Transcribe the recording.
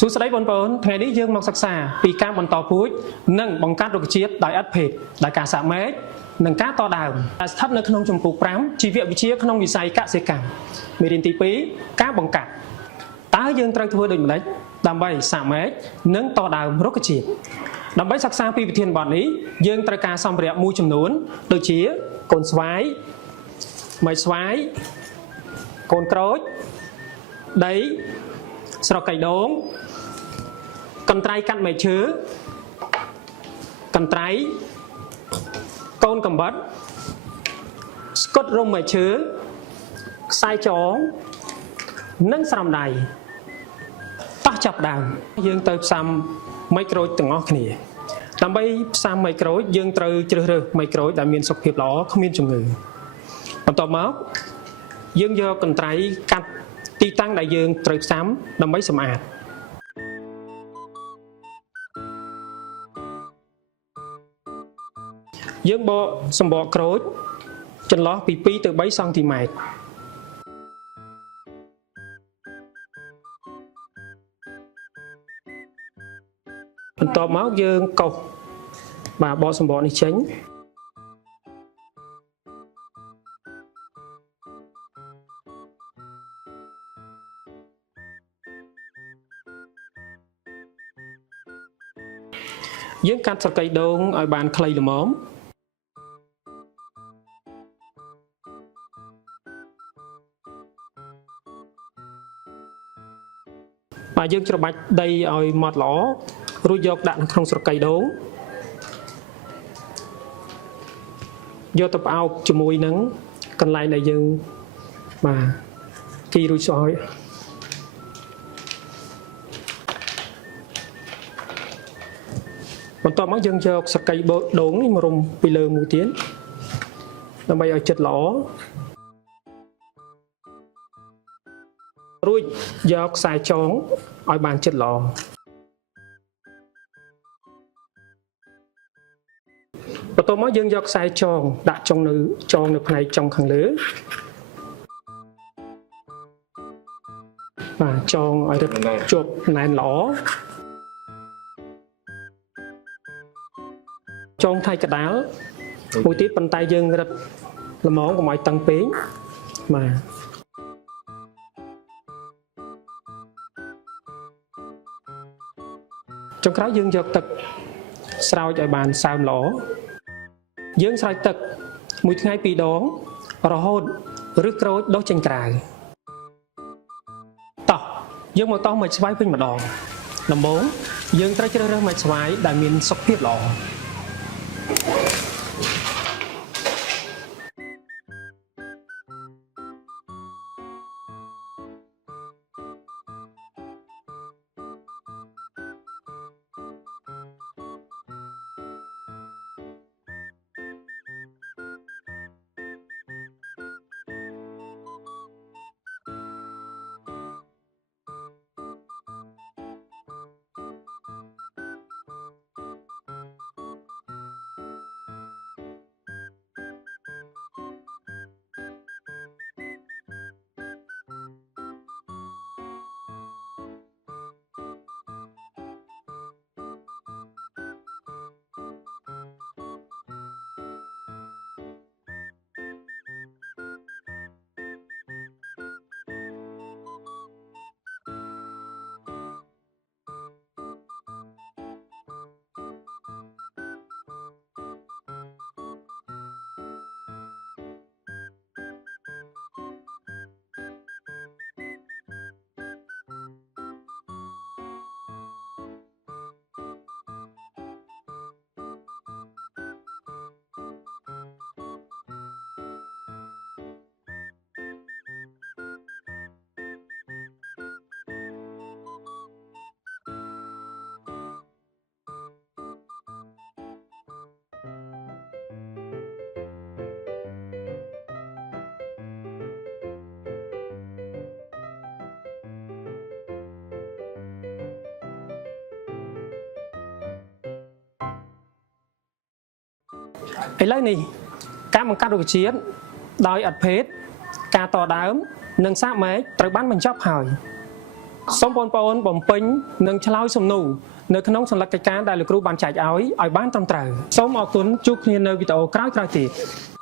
សួស្តីបងប្អូនថ្ងៃនេះយើងមកសិក្សាពីការបន្តពូជនិងបង្កើតរុក្ខជាតិដោយឥតភេទដោយការសាកមែកនិងការតដើមដែលស្ថិតនៅក្នុងជំពូក5ជីវវិទ្យាក្នុងវិស័យកសិកម្មមេរៀនទី2ការបង្កាត់តើយើងត្រូវធ្វើដូចម្តេចដើម្បីសាកមែកនិងតដើមរុក្ខជាតិដើម្បីសិក្សាពីវិធានបទនេះយើងត្រូវការសម្ភារៈមួយចំនួនដូចជាកូនស្វាយម៉ៃស្វាយកូនក្រូចដីស្រកៃដូងកន្ត្រៃកាត់មែកឈើកន្ត្រៃកូនកំបិតស្កុតរុំមែកឈើខ្សែចងនិងស្រោមដៃតោះចាប់ដើមយើងទៅផ្សំមែកក្រូចទាំងអស់គ្នាដើម្បីផ្សំមែកក្រូចយើងត្រូវជ្រើសរើសមែកក្រូចដែលមានសុខភាពល្អគ្មានជំងឺបន្ទាប់មកយើងយកកន្ត្រៃកាត់ទីតាំងដែលយើងត្រូវផ្សំដើម្បីសម្អាតយើងបកសម្បកក្រូចចន្លោះពី2ទៅ3សង់ទីម៉ែត្របន្ទាប់មកយើងកោសបកសម្បកនេះចេញយើងកាត់ស្រកីដូងឲ្យបានខ្លីល្មមបាទយើងច្របាច់ដីឲ្យម៉ត់ល្អរួចយកដាក់នៅក្នុងស្រកីដូងយកទៅផ្អោបជាមួយនឹងកន្លែងដែលយើងបាទគីរួចសោះហើយបន្ទាប់មកយើងយកស្រកីដូងនេះមករុំពីលើមួយទៀតដើម្បីឲ្យជិតល្អរួចយកខ្សែចងឲ្យបានជិតល្អបន្ទាប់មកយើងយកខ្សែចងដាក់ចងនៅផ្នែកចុងខាងលើបាទចងឲ្យរឹតជាប់ណែនល្អចងថៃកដាលមួយទៀតប៉ុន្តែយើងរឹតល្មមកុំឲ្យតឹងពេកបាទចុងក្រោយយើងយកទឹកស្រោចឲ្យបានសើមល្អយើងស្រោចទឹកមួយថ្ងៃ2ដងរហូតឬក្រូចដុះចេញក្រៅតោះយើងមកតោះមែកស្វាយវិញម្ដងដំបូងយើងត្រូវជ្រើសរើសមែកស្វាយដែលមានសុខភាពល្អឥឡូវនេះការបង្កើតរុក្ខជាតិដោយឥតភេទការតដើមនិងសាកមែកត្រូវបានបញ្ចប់ហើយ សូមបងប្អូនបំពេញនិងឆ្លើយសំណួរនៅក្នុងសន្លឹកកិច្ចការដែលលោកគ្រូបានចែកឲ្យបានត្រឹមត្រូវសូមអរគុណជួបគ្នានៅវីដេអូក្រោយៗទៀត